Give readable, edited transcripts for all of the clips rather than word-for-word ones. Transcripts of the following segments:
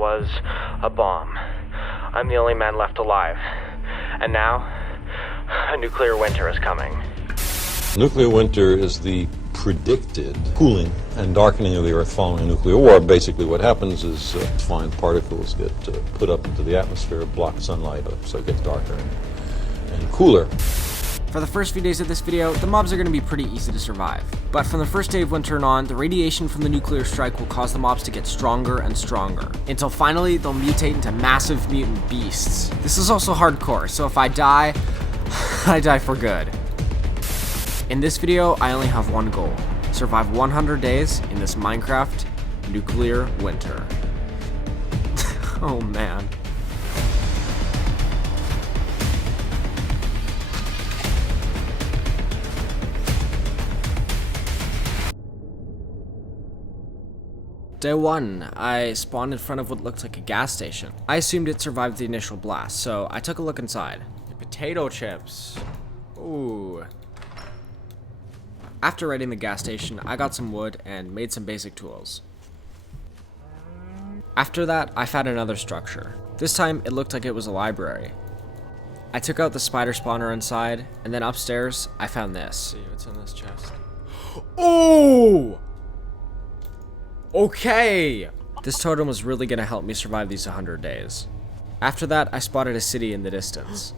was a bomb. I'm the only man left alive. And now, a nuclear winter is coming. Nuclear winter is the predicted cooling and darkening of the Earth following a nuclear war. Basically what happens is fine particles get put up into the atmosphere, block sunlight, so it gets darker and cooler. For the first few days of this video, the mobs are going to be pretty easy to survive. But from the first day of winter and on, the radiation from the nuclear strike will cause the mobs to get stronger and stronger, until finally they'll mutate into massive mutant beasts. This is also hardcore, so if I die, I die for good. In this video, I only have one goal: survive 100 days in this Minecraft nuclear winter. Oh man. Day 1, I spawned in front of what looked like a gas station. I assumed it survived the initial blast, so I took a look inside. Potato chips. Ooh. After raiding the gas station, I got some wood and made some basic tools. After that, I found another structure. This time, it looked like it was a library. I took out the spider spawner inside, and then upstairs, I found this. Let's see what's in this chest. Oh! Okay! This totem was really gonna help me survive these 100 days. After that, I spotted a city in the distance.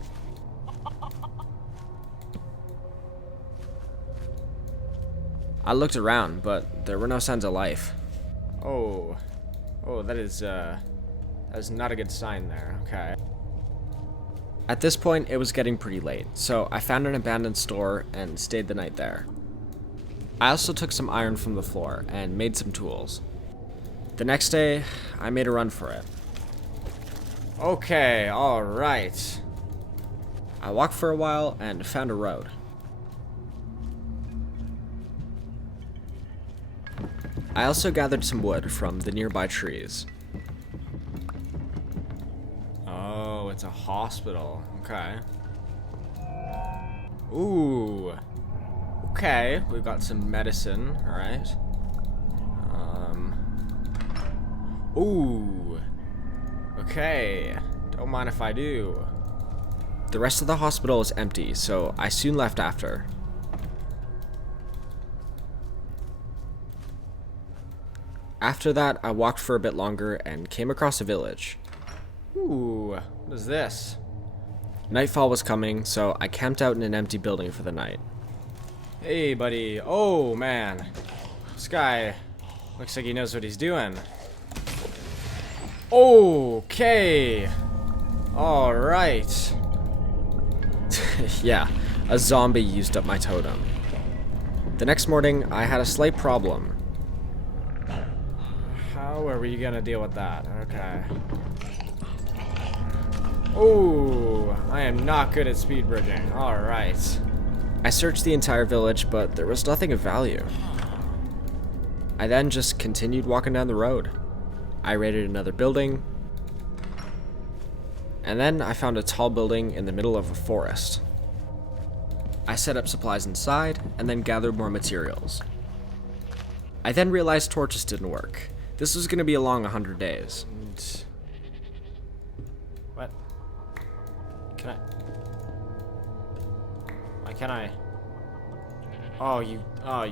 I looked around, but there were no signs of life. Oh, that is not a good sign there. Okay. At this point, it was getting pretty late, so I found an abandoned store and stayed the night there. I also took some iron from the floor and made some tools. The next day, I made a run for it. Okay, alright. I walked for a while and found a road. I also gathered some wood from the nearby trees. Oh, it's a hospital. Okay. Ooh. Okay, we've got some medicine, alright. Ooh. Okay. Don't mind if I do. The rest of the hospital is empty, so I soon left after. After that, I walked for a bit longer and came across a village. Ooh, what is this? Nightfall was coming, so I camped out in an empty building for the night. Hey, buddy. Oh, man. This guy looks like he knows what he's doing. Okay. Alright. Yeah, a zombie used up my totem. The next morning, I had a slight problem. How are we gonna deal with that? Okay. Oh, I am not good at speed bridging. Alright. I searched the entire village, but there was nothing of value. I then just continued walking down the road. I raided another building, and then I found a tall building in the middle of a forest. I set up supplies inside, and then gathered more materials. I then realized torches didn't work. This was going to be a long 100 days. What? Why can't I? Oh, you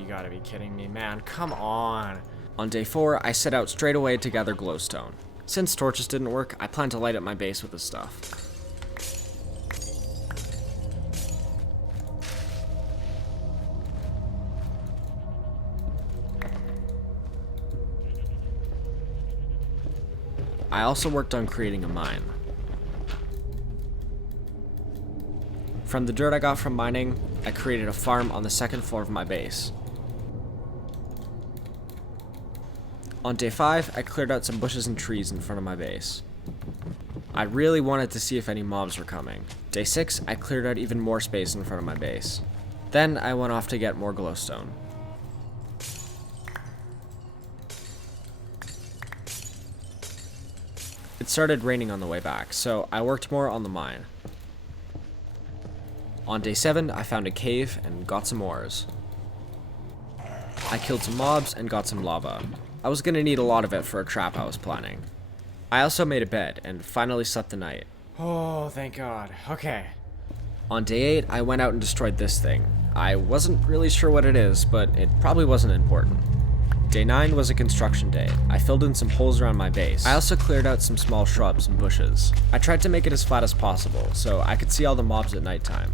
gotta be kidding me, man. Come on. On day 4, I set out straight away to gather glowstone. Since torches didn't work, I planned to light up my base with this stuff. I also worked on creating a mine. From the dirt I got from mining, I created a farm on the second floor of my base. On day 5, I cleared out some bushes and trees in front of my base. I really wanted to see if any mobs were coming. Day 6, I cleared out even more space in front of my base. Then I went off to get more glowstone. It started raining on the way back, so I worked more on the mine. On day 7, I found a cave and got some ores. I killed some mobs and got some lava. I was gonna need a lot of it for a trap I was planning. I also made a bed and finally slept the night. Oh, thank God. Okay. On day 8, I went out and destroyed this thing. I wasn't really sure what it is, but it probably wasn't important. Day 9 was a construction day. I filled in some holes around my base. I also cleared out some small shrubs and bushes. I tried to make it as flat as possible, so I could see all the mobs at nighttime.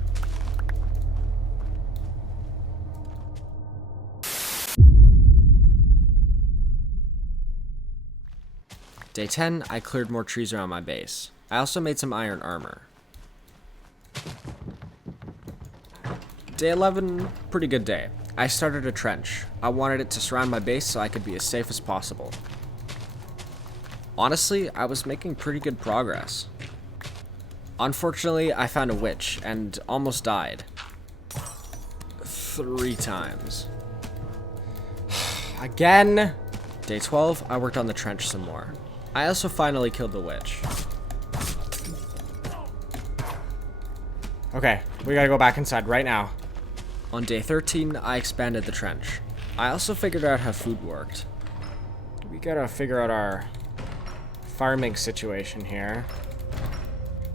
Day 10, I cleared more trees around my base. I also made some iron armor. Day 11, pretty good day. I started a trench. I wanted it to surround my base so I could be as safe as possible. Honestly, I was making pretty good progress. Unfortunately, I found a witch and almost died. 3 times. Again! Day 12, I worked on the trench some more. I also finally killed the witch. Okay, we gotta go back inside right now. On day 13, I expanded the trench. I also figured out how food worked. We gotta figure out our farming situation here.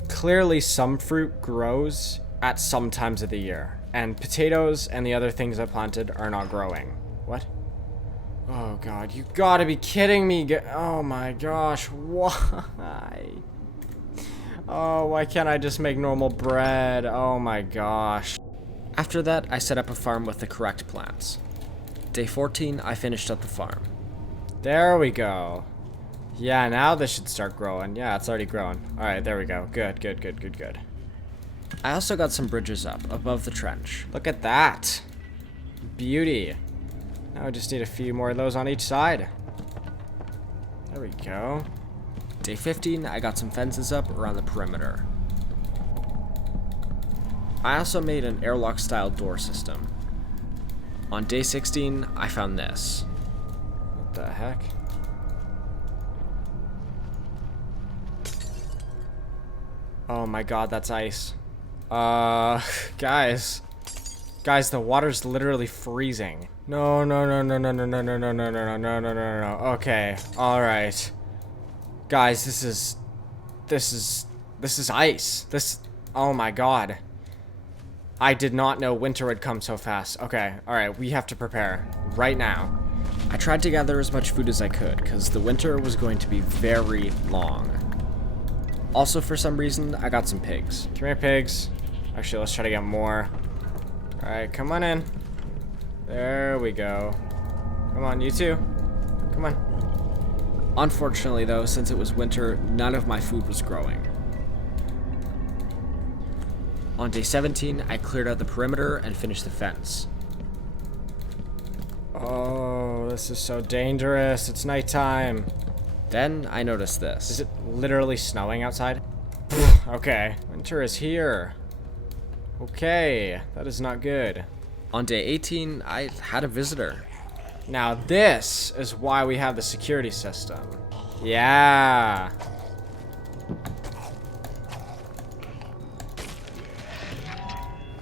Clearly, some fruit grows at some times of the year, and potatoes and the other things I planted are not growing. What? Oh God, you gotta be kidding me. Oh my gosh, why? Oh, why can't I just make normal bread? Oh my gosh. After that, I set up a farm with the correct plants. Day 14, I finished up the farm. There we go. Yeah, now this should start growing. Yeah, it's already growing. Alright, there we go. Good, good, good, good, good. I also got some bridges up above the trench. Look at that. Beauty. Now I just need a few more of those on each side. There we go. Day 15, I got some fences up around the perimeter. I also made an airlock style door system. On day 16, I found this. What the heck? Oh my God, that's ice. Guys. Guys, the water's literally freezing. No, no, no, no, no, no, no, no, no, no, no, no, no, no, no, no. Okay, alright. Guys, this is ice. Oh my God. I did not know winter would come so fast. Okay, alright, we have to prepare. Right now. I tried to gather as much food as I could, because the winter was going to be very long. Also, for some reason, I got some pigs. Come here, pigs. Actually, let's try to get more. Alright, come on in. There we go. Come on, you two. Come on. Unfortunately, though, since it was winter, none of my food was growing. On day 17, I cleared out the perimeter and finished the fence. Oh, this is so dangerous. It's nighttime. Then I noticed this. Is it literally snowing outside? Okay, winter is here. Okay, that is not good. On day 18, I had a visitor. Now this is why we have the security system. Yeah.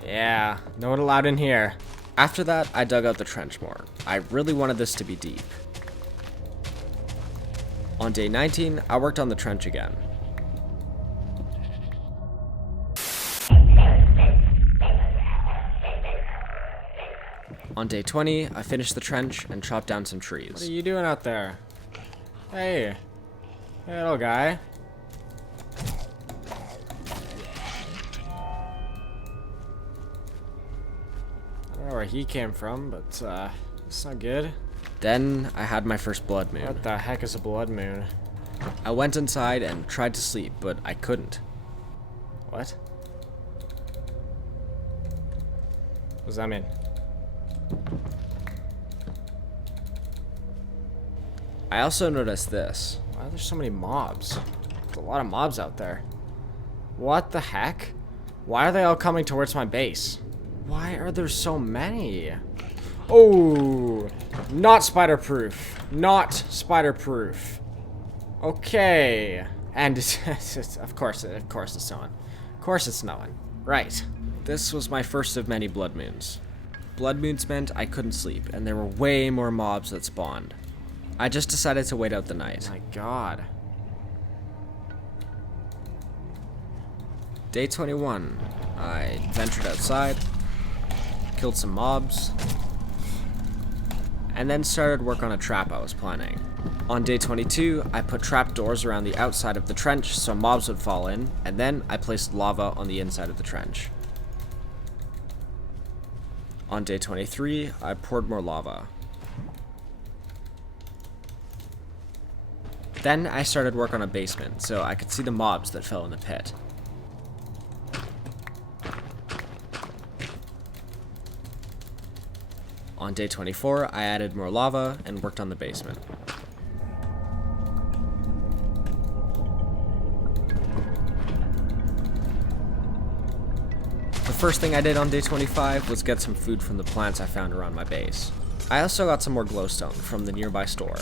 Yeah, no one allowed in here. After that, I dug out the trench more. I really wanted this to be deep. On day 19, I worked on the trench again. On day 20, I finished the trench and chopped down some trees. What are you doing out there? Hey. Hey, little guy. I don't know where he came from, but it's not good. Then I had my first blood moon. What the heck is a blood moon? I went inside and tried to sleep, but I couldn't. What? What does that mean? I also noticed this. Why are there so many mobs? There's a lot of mobs out there. What the heck? Why are they all coming towards my base? Why are there so many? Oh, not spider-proof. Not spider-proof. Okay. And of course it's snowing. Of course it's snowing. Right. This was my first of many blood moons. Blood moons meant I couldn't sleep, and there were way more mobs that spawned. I just decided to wait out the night. Oh my God. Day 21, I ventured outside, killed some mobs, and then started work on a trap I was planning. On day 22, I put trap doors around the outside of the trench so mobs would fall in, and then I placed lava on the inside of the trench. On day 23, I poured more lava. Then I started work on a basement so I could see the mobs that fell in the pit. On day 24, I added more lava and worked on the basement. The first thing I did on day 25 was get some food from the plants I found around my base. I also got some more glowstone from the nearby store.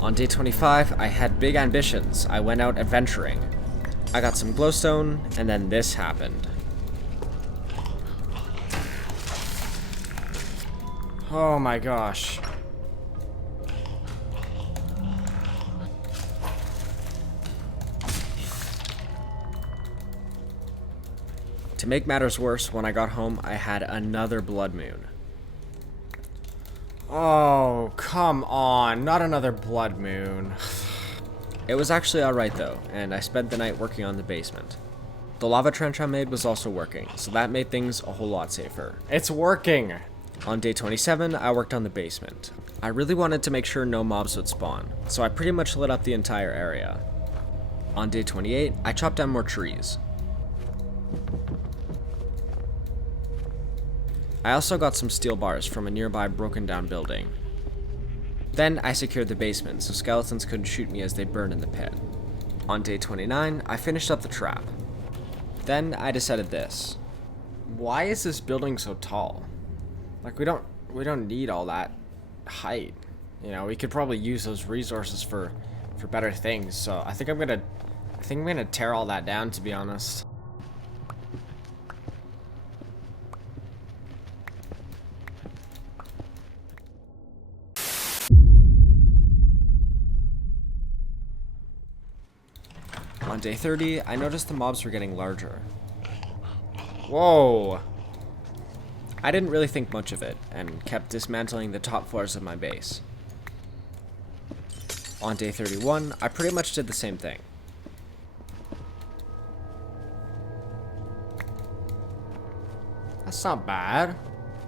On day 25, I had big ambitions. I went out adventuring. I got some glowstone, and then this happened. Oh my gosh. To make matters worse, when I got home, I had another blood moon. Oh, come on, not another blood moon. It was actually alright though, and I spent the night working on the basement. The lava trench I made was also working, so that made things a whole lot safer. It's working! On day 27, I worked on the basement. I really wanted to make sure no mobs would spawn, so I pretty much lit up the entire area. On day 28, I chopped down more trees. I also got some steel bars from a nearby broken down building. Then I secured the basement so skeletons couldn't shoot me as they burned in the pit. On day 29, I finished up the trap. Then I decided this. Why is this building so tall? Like, we don't need all that height. You know, we could probably use those resources for better things. So I think I'm gonna tear all that down, to be honest. On day 30, I noticed the mobs were getting larger. Whoa! I didn't really think much of it, and kept dismantling the top floors of my base. On day 31, I pretty much did the same thing. That's not bad.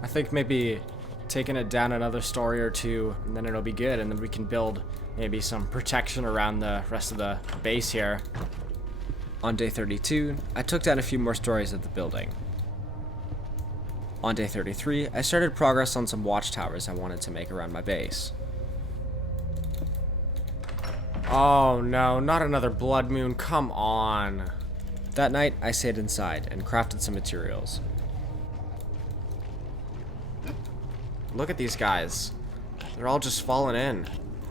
I think maybe taking it down another story or two, and then it'll be good, and then we can build maybe some protection around the rest of the base here. On day 32, I took down a few more stories of the building. On day 33, I started progress on some watchtowers I wanted to make around my base. Oh no, not another blood moon, come on. That night, I stayed inside and crafted some materials. Look at these guys. They're all just falling in.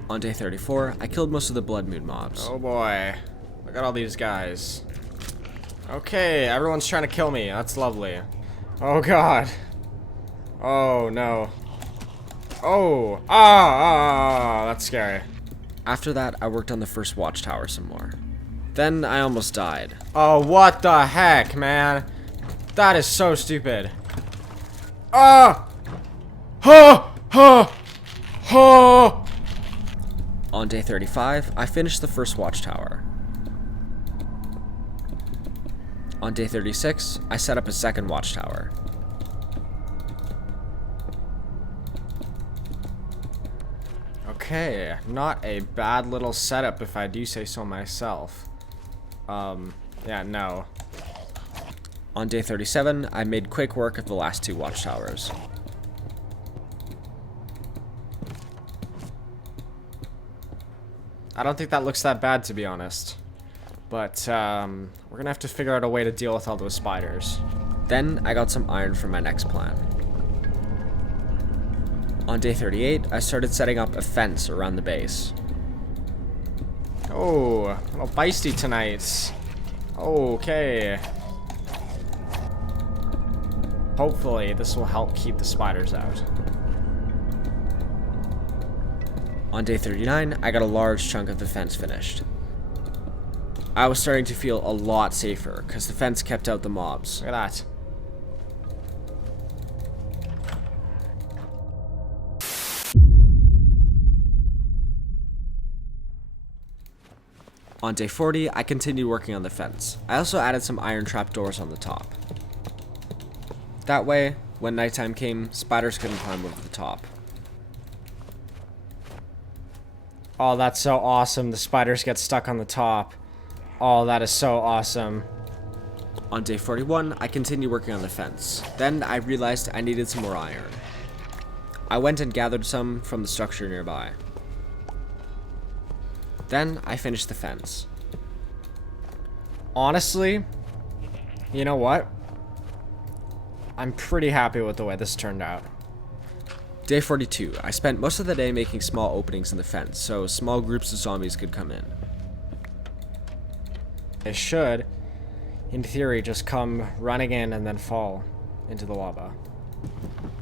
On day 34, I killed most of the blood moon mobs. Oh boy. Look at all these guys. Okay, everyone's trying to kill me. That's lovely. Oh god. Oh no. Oh. That's scary. After that, I worked on the first watchtower some more. Then I almost died. Oh, what the heck, man? That is so stupid. Ah! Ha! Ha! Ha! On day 35, I finished the first watchtower. On day 36, I set up a second watchtower. Okay, not a bad little setup if I do say so myself. Yeah, no. On day 37, I made quick work of the last two watchtowers. I don't think that looks that bad, to be honest. But, we're gonna have to figure out a way to deal with all those spiders. Then, I got some iron for my next plan. On day 38, I started setting up a fence around the base. Oh, a little feisty tonight. Okay. Hopefully, this will help keep the spiders out. On day 39, I got a large chunk of the fence finished. I was starting to feel a lot safer because the fence kept out the mobs. Look at that. On day 40, I continued working on the fence. I also added some iron trap doors on the top. That way, when nighttime came, spiders couldn't climb over the top. Oh, that's so awesome. The spiders get stuck on the top. Oh, that is so awesome. On day 41, I continued working on the fence. Then I realized I needed some more iron. I went and gathered some from the structure nearby. Then I finished the fence. Honestly, you know what? I'm pretty happy with the way this turned out. Day 42, I spent most of the day making small openings in the fence so small groups of zombies could come in. They should, in theory, just come running in and then fall into the lava.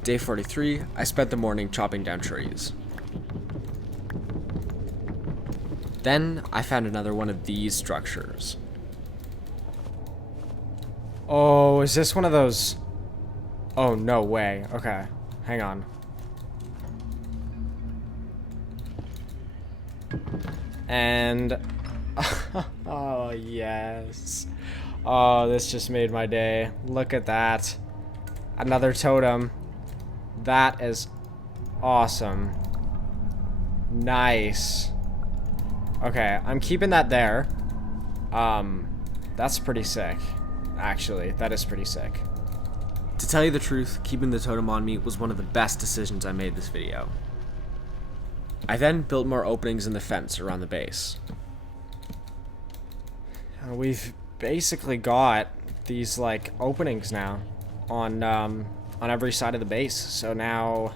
Day 43, I spent the morning chopping down trees. Then I found another one of these structures. Oh, is this one of those? Oh, no way. Okay, hang on. And oh, yes. Oh, this just made my day. Look at that. Another totem. That is awesome. Nice. Okay, I'm keeping that there. That's pretty sick. Actually, that is pretty sick. To tell you the truth, keeping the totem on me was one of the best decisions I made this video. I then built more openings in the fence around the base. We've basically got these like openings now on every side of the base. So now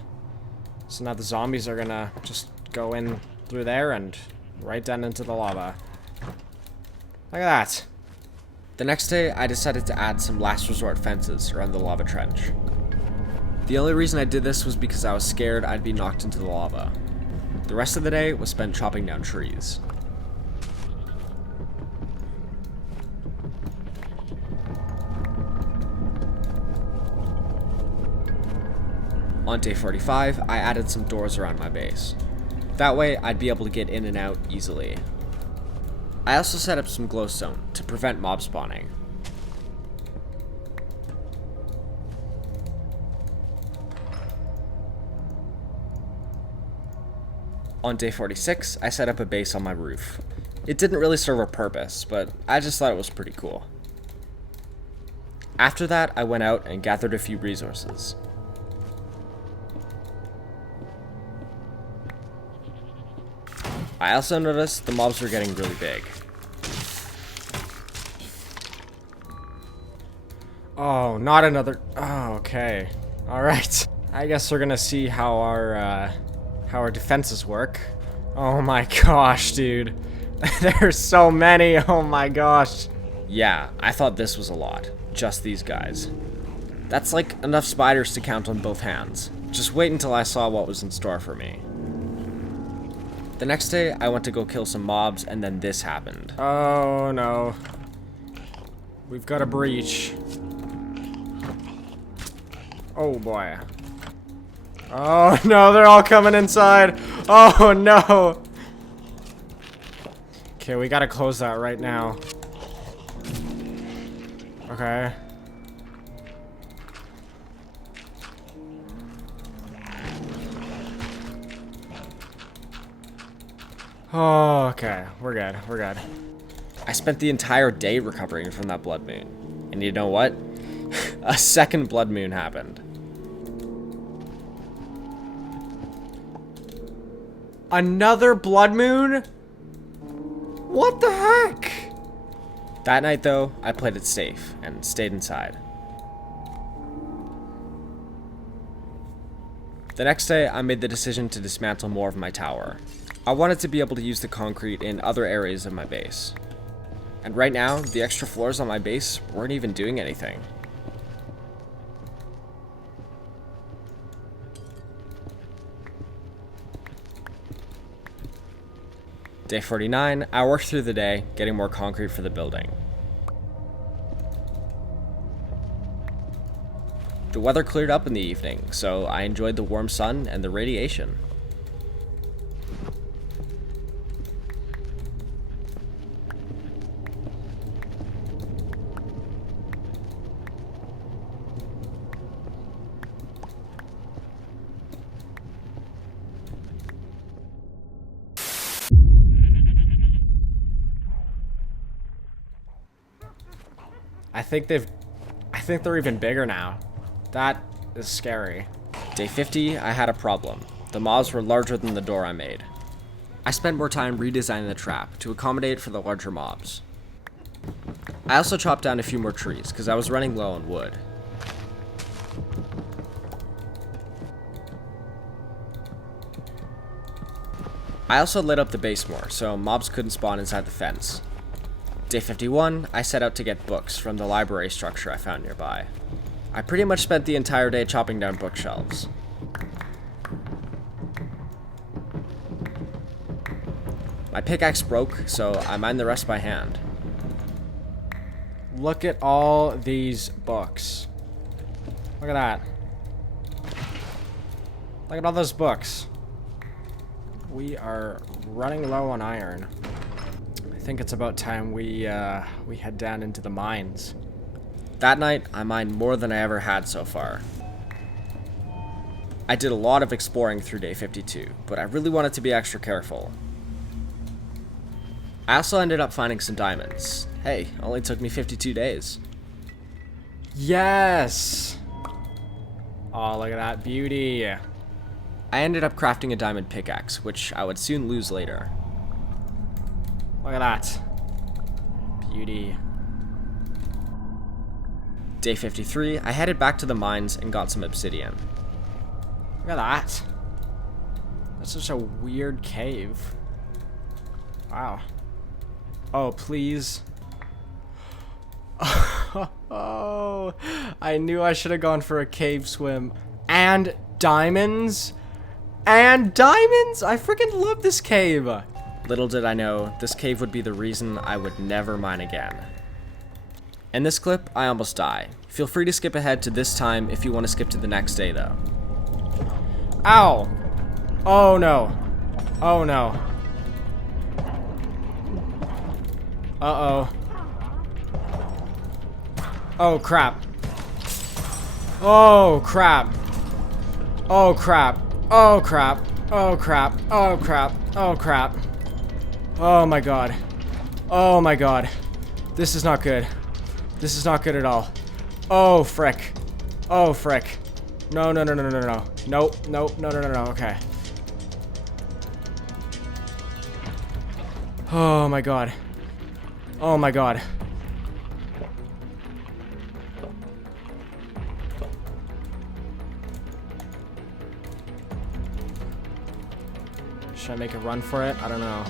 the zombies are gonna just go in through there and right down into the lava. Look at that. The next day, I decided to add some last resort fences around the lava trench. The only reason I did this was because I was scared I'd be knocked into the lava. The rest of the day was spent chopping down trees. On day 45, I added some doors around my base. That way, I'd be able to get in and out easily. I also set up some glowstone to prevent mob spawning. On day 46, I set up a base on my roof. It didn't really serve a purpose, but I just thought it was pretty cool. After that, I went out and gathered a few resources. I also noticed the mobs were getting really big. Oh, not another. Oh, okay. All right. I guess we're gonna see how our defenses work. Oh my gosh, dude. There's so many. Oh my gosh. Yeah, I thought this was a lot. Just these guys. That's like enough spiders to count on both hands. Just wait until I saw what was in store for me. The next day, I went to go kill some mobs, and then this happened. Oh no. We've got a breach. Oh boy. Oh no, they're all coming inside. Oh no. Okay, we gotta close that right now. Okay. Oh, okay. We're good. We're good. I spent the entire day recovering from that blood moon. And you know what? A second blood moon happened. Another blood moon? What the heck? That night, though, I played it safe and stayed inside. The next day, I made the decision to dismantle more of my tower. I wanted to be able to use the concrete in other areas of my base. And right now, the extra floors on my base weren't even doing anything. Day 49, I worked through the day, getting more concrete for the building. The weather cleared up in the evening, so I enjoyed the warm sun and the radiation. I think they're even bigger now. That is scary. Day 50, I had a problem. The mobs were larger than the door I made. I spent more time redesigning the trap to accommodate for the larger mobs. I also chopped down a few more trees because I was running low on wood. I also lit up the base more so mobs couldn't spawn inside the fence. Day 51, I set out to get books from the library structure I found nearby. I pretty much spent the entire day chopping down bookshelves. My pickaxe broke, so I mined the rest by hand. Look at all these books. Look at that. Look at all those books. We are running low on iron. I think it's about time we head down into the mines. That night, I mined more than I ever had so far. I did a lot of exploring through day 52, but I really wanted to be extra careful. I also ended up finding some diamonds. Hey, only took me 52 days. Yes! Oh, look at that beauty. I ended up crafting a diamond pickaxe, which I would soon lose later. Look at that. Beauty. Day 53, I headed back to the mines and got some obsidian. Look at that. That's such a weird cave. Wow. Oh, please. Oh, I knew I should have gone for a cave swim. And diamonds? And diamonds? I freaking love this cave. Little did I know, this cave would be the reason I would never mine again. In this clip, I almost die. Feel free to skip ahead to this time if you want to skip to the next day though. Ow! Oh no. Oh no. Uh-oh. Oh crap. Oh crap. Oh crap. Oh crap. Oh crap. Oh crap. Oh crap. Oh my god. Oh my god. This is not good. This is not good at all. Oh frick. Oh frick. No, no, no, no, no, no. Nope, nope, no, no, no, no, okay. Oh my god. Oh my god. Should I make a run for it? I don't know.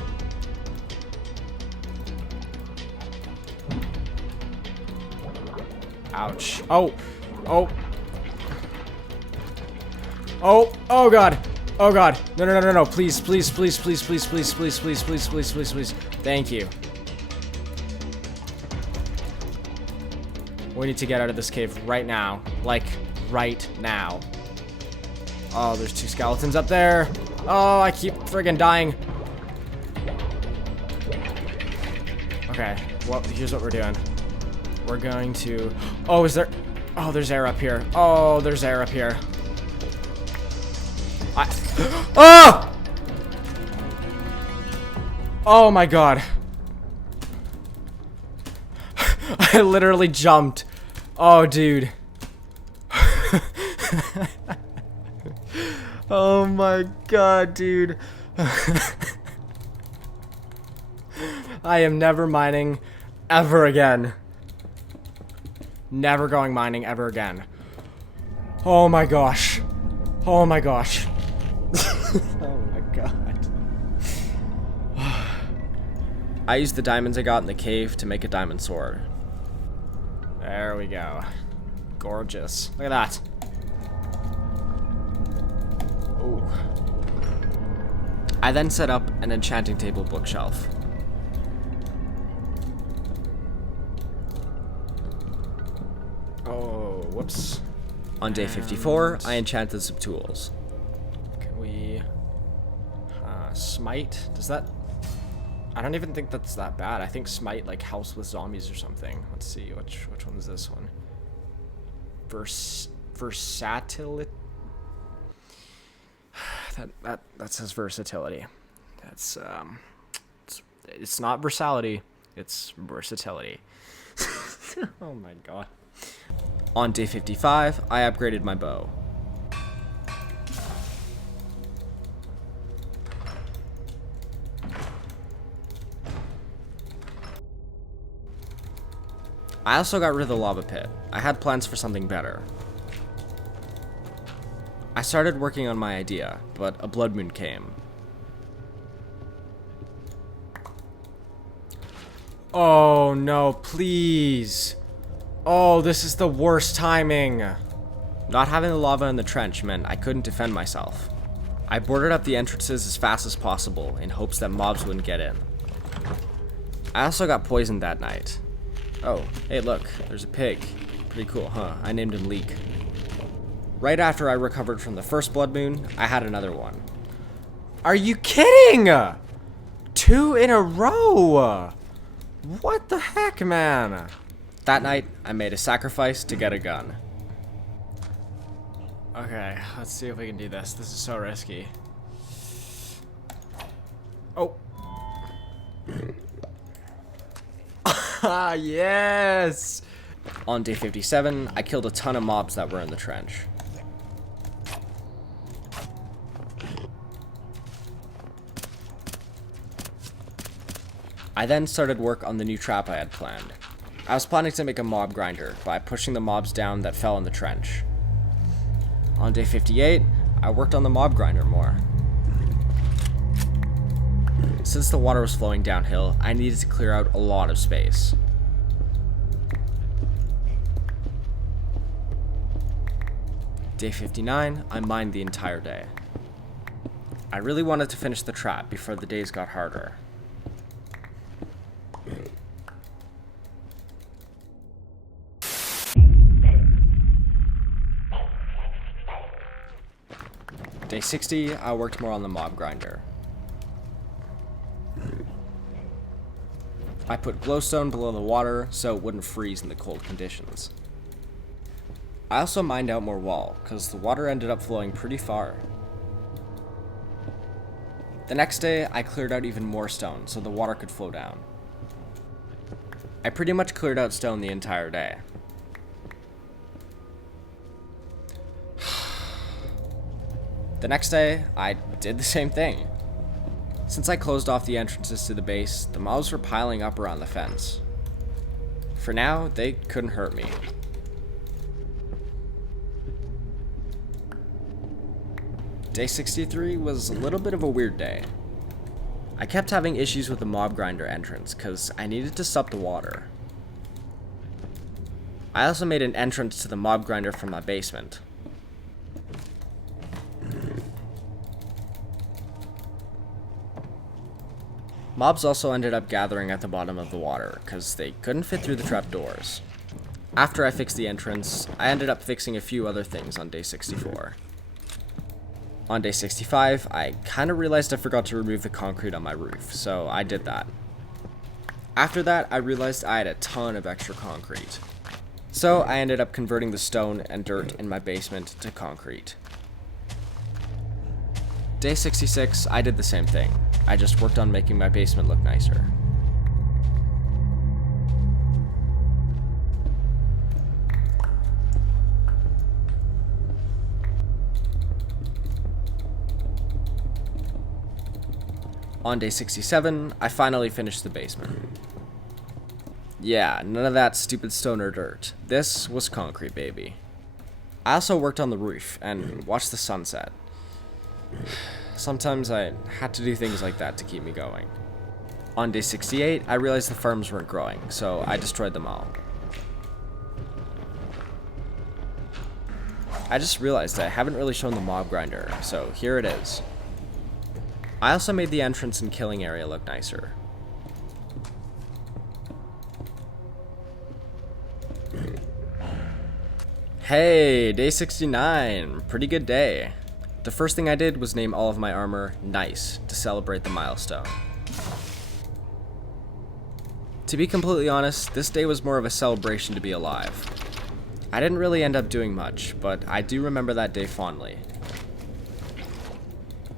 Ouch. Oh. Oh. Oh. Oh god. Oh god. No, no, no, no, no. Please, please, please, please, please, please, please, please, please, please, please, please. Thank you. We need to get out of this cave right now. Like, right now. Oh, there's two skeletons up there. Oh, I keep friggin' dying. Okay, well, here's what we're doing. We're going to... Oh, is there... Oh, there's air up here. Oh, there's air up here. Oh! Oh my god. I literally jumped. Oh, dude. Oh my god, dude. I am never mining ever again. Never going mining ever again. Oh my gosh. Oh my gosh. Oh my god. I used the diamonds I got in the cave to make a diamond sword. There we go. Gorgeous. Look at that. I then set up an enchanting table bookshelf. Oh, whoops. On day 54, I enchanted some tools. Can we... smite? Does that... I don't even think that's that bad. I think smite, like, helps with zombies or something. Let's see, which one is this one? Versatility? That says versatility. That's, it's not versatility, it's versatility. Oh my god. On day 55, I upgraded my bow. I also got rid of the lava pit. I had plans for something better. I started working on my idea, but a blood moon came. Oh no, please. Oh, this is the worst timing. Not having the lava in the trench meant I couldn't defend myself. I boarded up the entrances as fast as possible in hopes that mobs wouldn't get in. I also got poisoned that night. Oh, hey look, there's a pig. Pretty cool, huh? I named him Leek. Right after I recovered from the first blood moon, I had another one. Are you kidding? 2 in a row. What the heck, man? That night, I made a sacrifice to get a gun. Okay, let's see if we can do this. This is so risky. Oh. Ah, yes! On day 57, I killed a ton of mobs that were in the trench. I then started work on the new trap I had planned. I was planning to make a mob grinder by pushing the mobs down that fell in the trench. On day 58, I worked on the mob grinder more. Since the water was flowing downhill, I needed to clear out a lot of space. Day 59, I mined the entire day. I really wanted to finish the trap before the days got harder. Day 60, I worked more on the mob grinder. I put glowstone below the water so it wouldn't freeze in the cold conditions. I also mined out more wall, because the water ended up flowing pretty far. The next day, I cleared out even more stone so the water could flow down. I pretty much cleared out stone the entire day. The next day, I did the same thing. Since I closed off the entrances to the base, the mobs were piling up around the fence. For now, they couldn't hurt me. Day 63 was a little bit of a weird day. I kept having issues with the mob grinder entrance because I needed to stop the water. I also made an entrance to the mob grinder from my basement. Mobs also ended up gathering at the bottom of the water because they couldn't fit through the trapdoors. After I fixed the entrance, I ended up fixing a few other things on day 64. On day 65, I kind of realized I forgot to remove the concrete on my roof, so I did that. After that, I realized I had a ton of extra concrete. So I ended up converting the stone and dirt in my basement to concrete. Day 66, I did the same thing. I just worked on making my basement look nicer. On day 67, I finally finished the basement. Yeah, none of that stupid stone or dirt. This was concrete, baby. I also worked on the roof and watched the sunset. Sometimes I had to do things like that to keep me going. On day 68, I realized the farms weren't growing, so I destroyed them all. I just realized I haven't really shown the mob grinder, so here it is. I also made the entrance and killing area look nicer. Hey, day 69. Pretty good day. The first thing I did was name all of my armor Nice to celebrate the milestone. To be completely honest, this day was more of a celebration to be alive. I didn't really end up doing much, but I do remember that day fondly.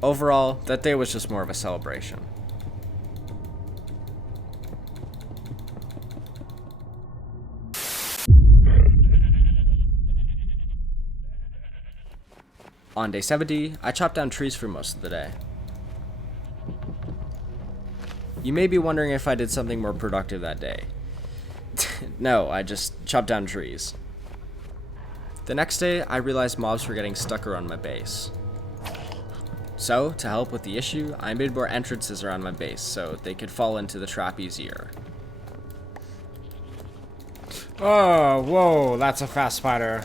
Overall, that day was just more of a celebration. On day 70, I chopped down trees for most of the day. You may be wondering if I did something more productive that day. No, I just chopped down trees. The next day, I realized mobs were getting stuck around my base. So, to help with the issue, I made more entrances around my base so they could fall into the trap easier. Oh, whoa, that's a fast spider.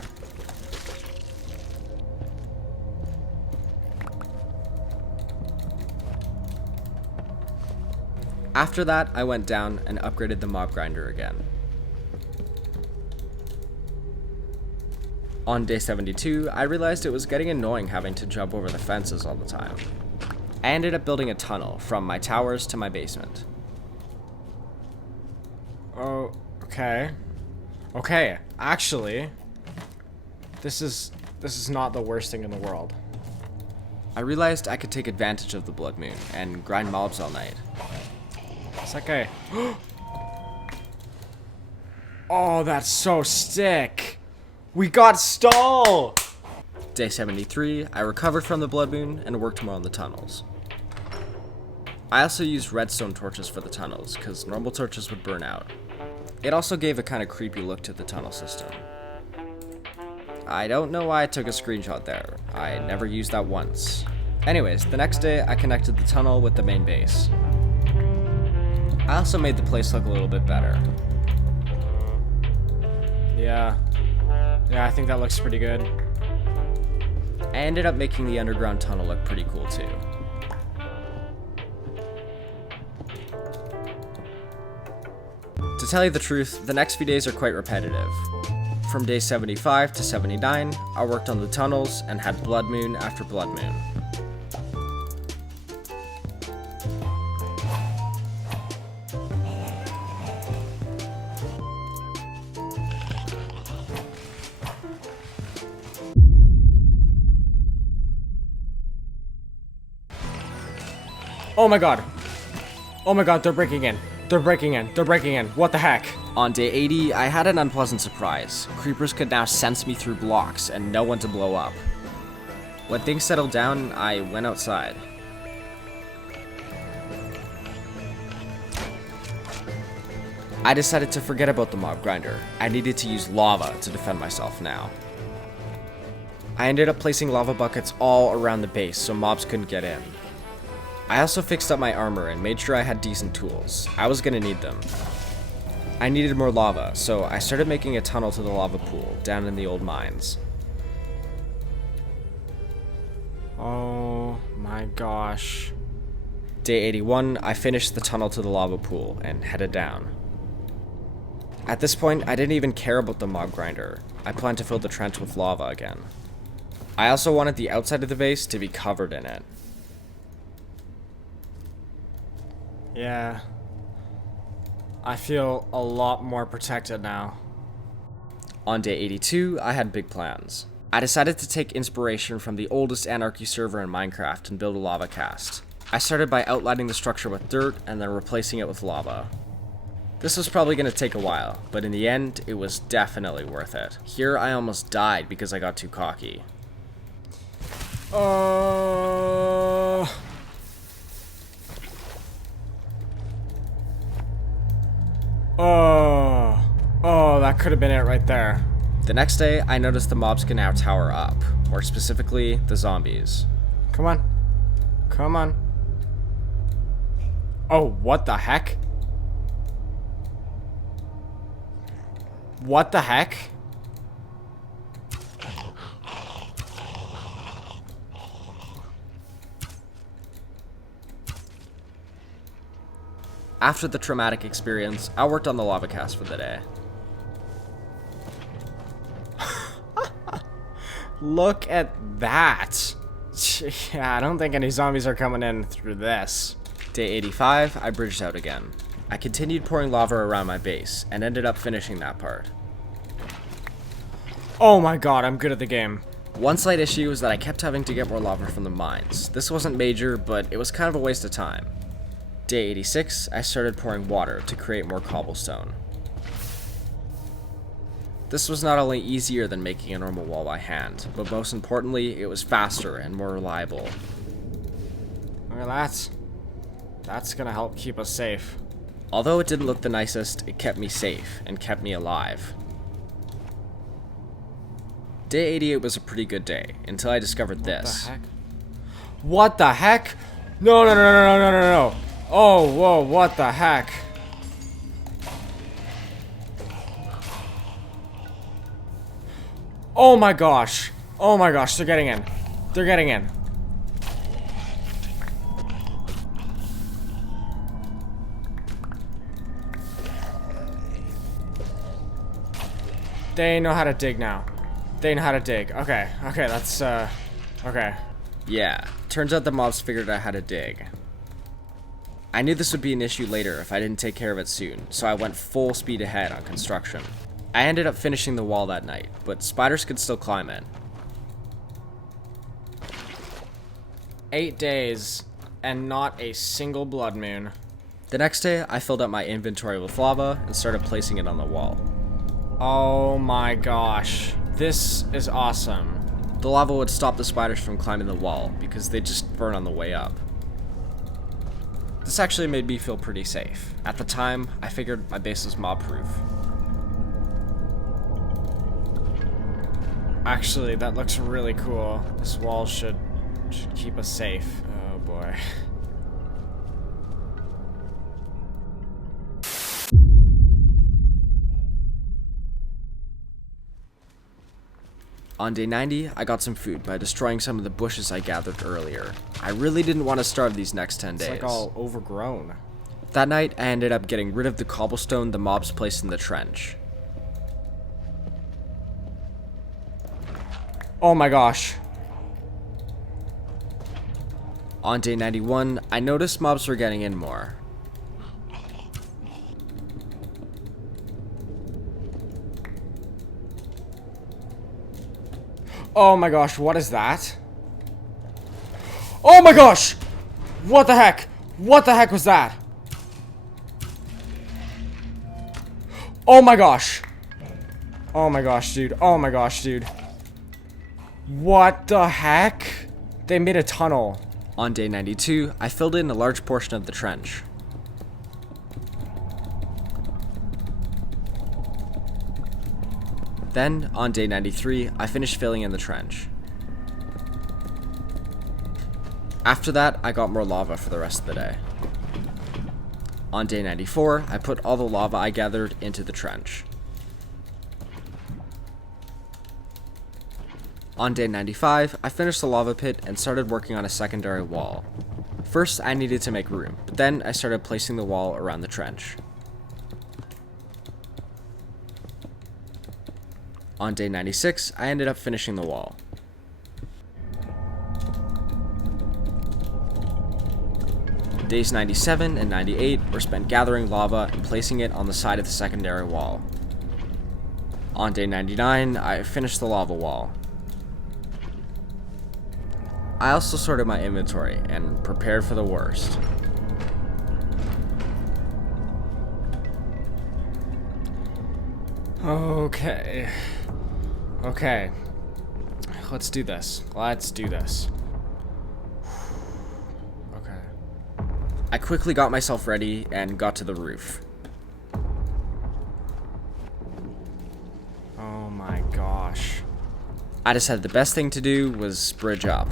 After that, I went down and upgraded the mob grinder again. On day 72, I realized it was getting annoying having to jump over the fences all the time. I ended up building a tunnel from my towers to my basement. Oh, okay. Okay, actually, this is not the worst thing in the world. I realized I could take advantage of the blood moon and grind mobs all night. It's okay. Oh, that's so sick. We got stall. Day 73, I recovered from the blood moon and worked more on the tunnels. I also used redstone torches for the tunnels, because normal torches would burn out. It also gave a kind of creepy look to the tunnel system. I don't know why I took a screenshot there. I never used that once. Anyways, the next day I connected the tunnel with the main base. I also made the place look a little bit better. Yeah, I think that looks pretty good. I ended up making the underground tunnel look pretty cool too. To tell you the truth, the next few days are quite repetitive. From day 75 to 79, I worked on the tunnels and had blood moon after blood moon. Oh my god. Oh my god, they're breaking in. They're breaking in. They're breaking in. What the heck? On day 80, I had an unpleasant surprise. Creepers could now sense me through blocks and know when to blow up. When things settled down, I went outside. I decided to forget about the mob grinder. I needed to use lava to defend myself now. I ended up placing lava buckets all around the base so mobs couldn't get in. I also fixed up my armor and made sure I had decent tools. I was gonna need them. I needed more lava, so I started making a tunnel to the lava pool down in the old mines. Oh my gosh. Day 81, I finished the tunnel to the lava pool and headed down. At this point, I didn't even care about the mob grinder. I planned to fill the trench with lava again. I also wanted the outside of the base to be covered in it. Yeah. I feel a lot more protected now. On day 82, I had big plans. I decided to take inspiration from the oldest Anarchy server in Minecraft and build a lava cast. I started by outlining the structure with dirt and then replacing it with lava. This was probably going to take a while, but in the end, it was definitely worth it. Here, I almost died because I got too cocky. Oh, that could have been it right there. The next day, I noticed the mobs can now tower up, more specifically, the zombies. Come on. Come on. Oh, what the heck? What the heck? After the traumatic experience, I worked on the lava cast for the day. Look at that. Yeah, I don't think any zombies are coming in through this. Day 85, I bridged out again. I continued pouring lava around my base, and ended up finishing that part. Oh my god, I'm good at the game. One slight issue was that I kept having to get more lava from the mines. This wasn't major, but it was kind of a waste of time. Day 86, I started pouring water to create more cobblestone. This was not only easier than making a normal wall by hand, but most importantly, it was faster and more reliable. Look at that. That's gonna help keep us safe. Although it didn't look the nicest, it kept me safe and kept me alive. Day 88 was a pretty good day, until I discovered this. What the heck? No, no, no, no, no, no, no, no. Oh, whoa, what the heck? Oh my gosh. Oh my gosh, they're getting in. They're getting in. They know how to dig now. They know how to dig. Okay, okay, that's, okay. Yeah, turns out the mobs figured out how to dig. I knew this would be an issue later if I didn't take care of it soon, so I went full speed ahead on construction. I ended up finishing the wall that night, but spiders could still climb in. 8 days, and not a single blood moon. The next day, I filled up my inventory with lava and started placing it on the wall. Oh my gosh. This is awesome. The lava would stop the spiders from climbing the wall because they'd just burn on the way up. This actually made me feel pretty safe. At the time, I figured my base was mob-proof. Actually, that looks really cool. This wall should keep us safe. Oh boy. On day 90, I got some food by destroying some of the bushes I gathered earlier. I really didn't want to starve these next 10 days. It's like all overgrown. That night, I ended up getting rid of the cobblestone the mobs placed in the trench. Oh my gosh. On day 91, I noticed mobs were getting in more. Oh my gosh, what is that? Oh my gosh! What the heck? What the heck was that? Oh my gosh. Oh my gosh, dude. Oh my gosh, dude. What the heck? They made a tunnel. On day 92, I filled in a large portion of the trench. Then, on day 93, I finished filling in the trench. After that, I got more lava for the rest of the day. On day 94, I put all the lava I gathered into the trench. On day 95, I finished the lava pit and started working on a secondary wall. First, I needed to make room, but then I started placing the wall around the trench. On day 96, I ended up finishing the wall. Days 97 and 98 were spent gathering lava and placing it on the side of the secondary wall. On day 99, I finished the lava wall. I also sorted my inventory and prepared for the worst. Okay. Okay. Let's do this. Let's do this. Okay. I quickly got myself ready and got to the roof. Oh my gosh. I decided the best thing to do was bridge up.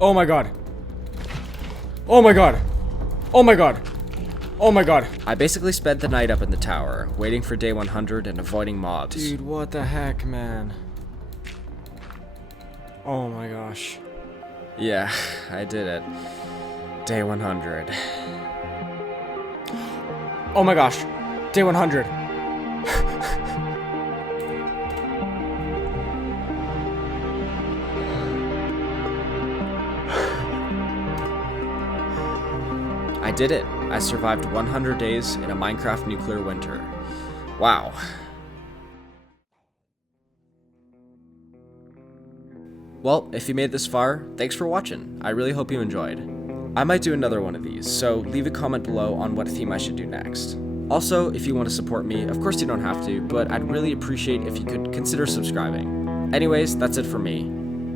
Oh my god. Oh my god. Oh my god. Oh my god. I basically spent the night up in the tower, waiting for day 100 and avoiding mobs. Dude, what the heck, man? Oh my gosh. Yeah, I did it. Day 100. Oh my gosh. Day 100. I did it. I survived 100 days in a Minecraft nuclear winter. Wow. Well, if you made it this far, thanks for watching. I really hope you enjoyed. I might do another one of these, so leave a comment below on what theme I should do next. Also, if you want to support me, of course you don't have to, but I'd really appreciate if you could consider subscribing. Anyways, that's it for me.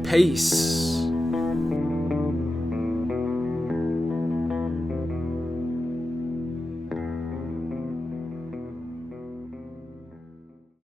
Peace!